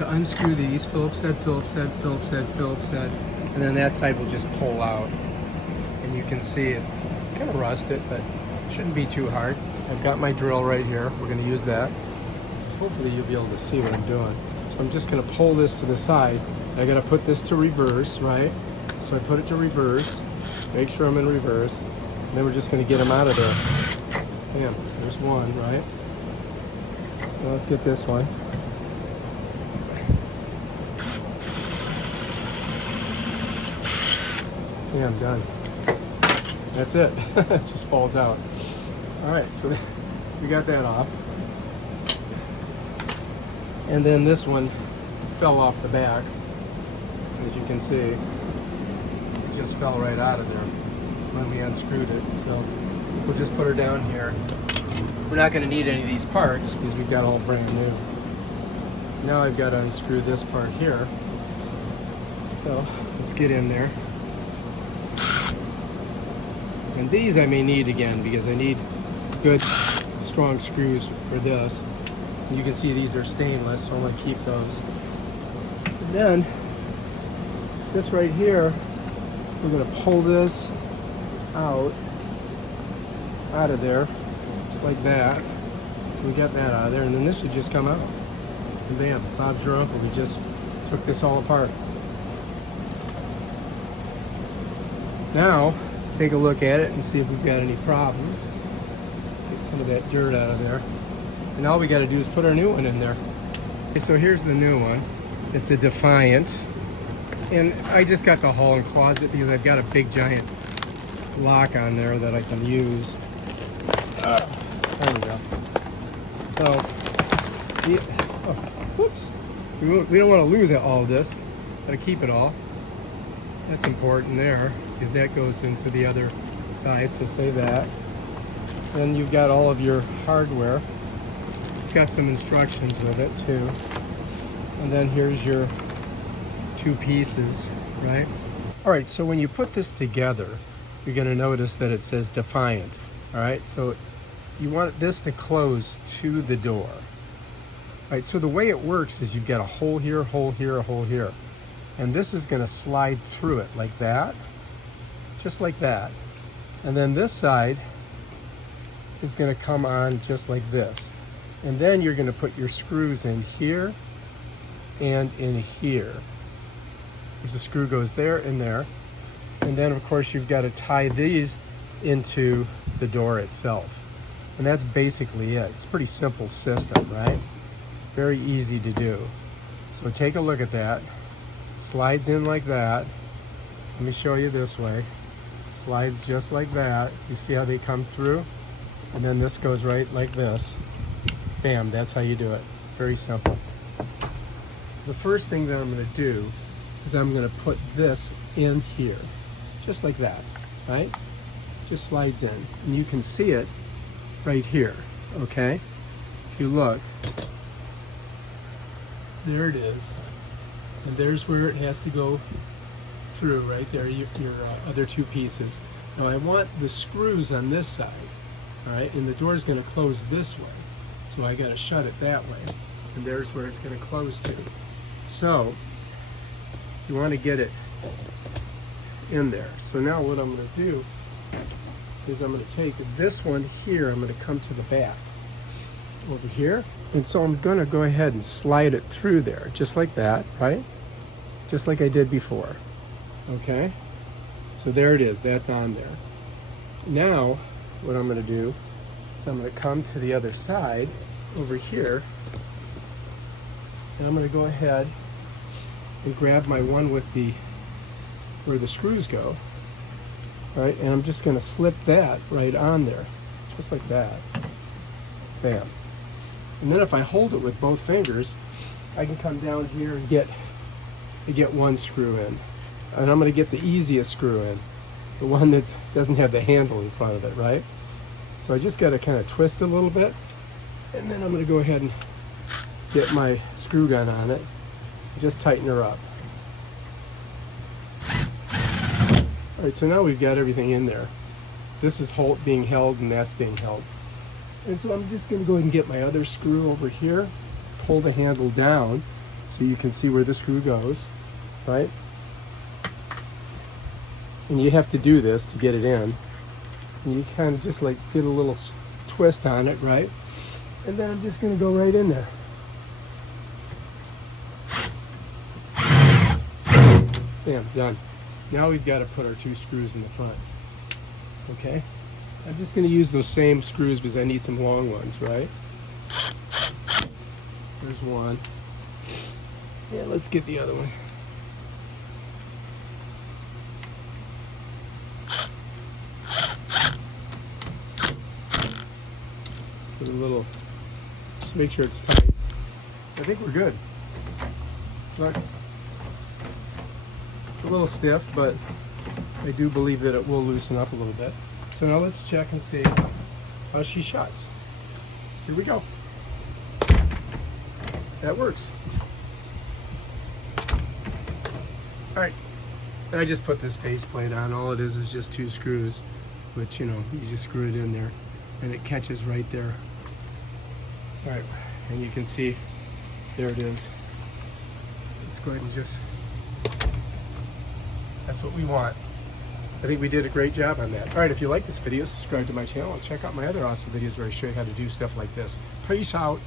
to unscrew these, Phillips head, Phillips head, Phillips head, Phillips head, and then that side will just pull out. And you can see it's kind of rusted, but shouldn't be too hard. I've got my drill right here. We're going to use that. Hopefully you'll be able to see what I'm doing. So I'm just going to pull this to the side. I got to put this to reverse, right? So I put it to reverse. Make sure I'm in reverse. And then we're just going to get them out of there. Bam, there's one, right? Now let's get this one. Yeah, I'm done. That's it. It just falls out. All right, so we got that off. And then this one fell off the back. As you can see, it just fell right out of there when we unscrewed it. So we'll just put her down here. We're not going to need any of these parts because we've got all brand new. Now I've got to unscrew this part here. So let's get in there. And these I may need again because I need good strong screws for this. And you can see these are stainless, so I'm going to keep those. And then this right here, we're going to pull this out of there, just like that. So we got that out of there, and then this should just come out. And bam, Bob's your uncle. We just took this all apart. Now, let's take a look at it and see if we've got any problems. Get some of that dirt out of there. And all we got to do is put our new one in there. Okay, so here's the new one. It's a Defiant. And I just got the haul and closet because I've got a big giant lock on there that I can use. There we go. So, whoops. We don't want to lose all of this. Got to keep it all. That's important there because that goes into the other side, so save that. Then you've got all of your hardware. It's got some instructions with it too. And then here's your two pieces, right? All right, so when you put this together, you're gonna notice that it says Defiant, all right? So you want this to close to the door. All right, so the way it works is you've got a hole here, a hole here, a hole here. And this is gonna slide through it like that, just like that. And then this side is gonna come on just like this. And then you're gonna put your screws in here and in here. There's a screw goes there and there. And then of course you've got to tie these into the door itself. And that's basically it. It's a pretty simple system, right? Very easy to do. So take a look at that. Slides in like that. Let me show you this way. Slides just like that. You see how they come through? And then this goes right like this. Bam, that's how you do it. Very simple. The first thing that I'm going to do is I'm going to put this in here, just like that, right? Just slides in. And you can see it right here, okay? If you look, there it is. And there's where it has to go through, right there, your other two pieces. Now I want the screws on this side, all right? And the door's going to close this way. So I got to shut it that way. And there's where it's going to close to. So you want to get it in there. So now what I'm going to do is I'm going to take this one here, I'm going to come to the back over here. And so I'm going to go ahead and slide it through there, just like that, right? Just like I did before. Okay? So there it is, that's on there. Now, what I'm going to do is I'm going to come to the other side over here, and I'm going to go ahead and grab my one with the where the screws go, right? And I'm just going to slip that right on there, just like that. Bam. And then if I hold it with both fingers, I can come down here and get one screw in. And I'm going to get the easiest screw in, the one that doesn't have the handle in front of it, right? So I just got to kind of twist it a little bit, and then I'm going to go ahead and get my screw gun on it, just tighten her up. All right, so now we've got everything in there. This is being held and that's being held. And so I'm just going to go ahead and get my other screw over here, pull the handle down so you can see where the screw goes, right? And you have to do this to get it in. And you kind of just like get a little twist on it, right? And then I'm just going to go right in there. Bam, done. Now we've got to put our 2 screws in the front. Okay? I'm just going to use those same screws because I need some long ones, right? There's one. Yeah, let's get the other one. Put a little, just make sure it's tight. I think we're good. Look, it's a little stiff, but I do believe that it will loosen up a little bit. So now let's check and see how she shuts. Here we go. That works. All right, and I just put this faceplate on. All it is just 2 screws, which, you know, you just screw it in there and it catches right there. All right, and you can see, there it is. Let's go ahead and just, that's what we want. I think we did a great job on that. All right, if you like this video, subscribe to my channel and check out my other awesome videos where I show you how to do stuff like this. Peace out.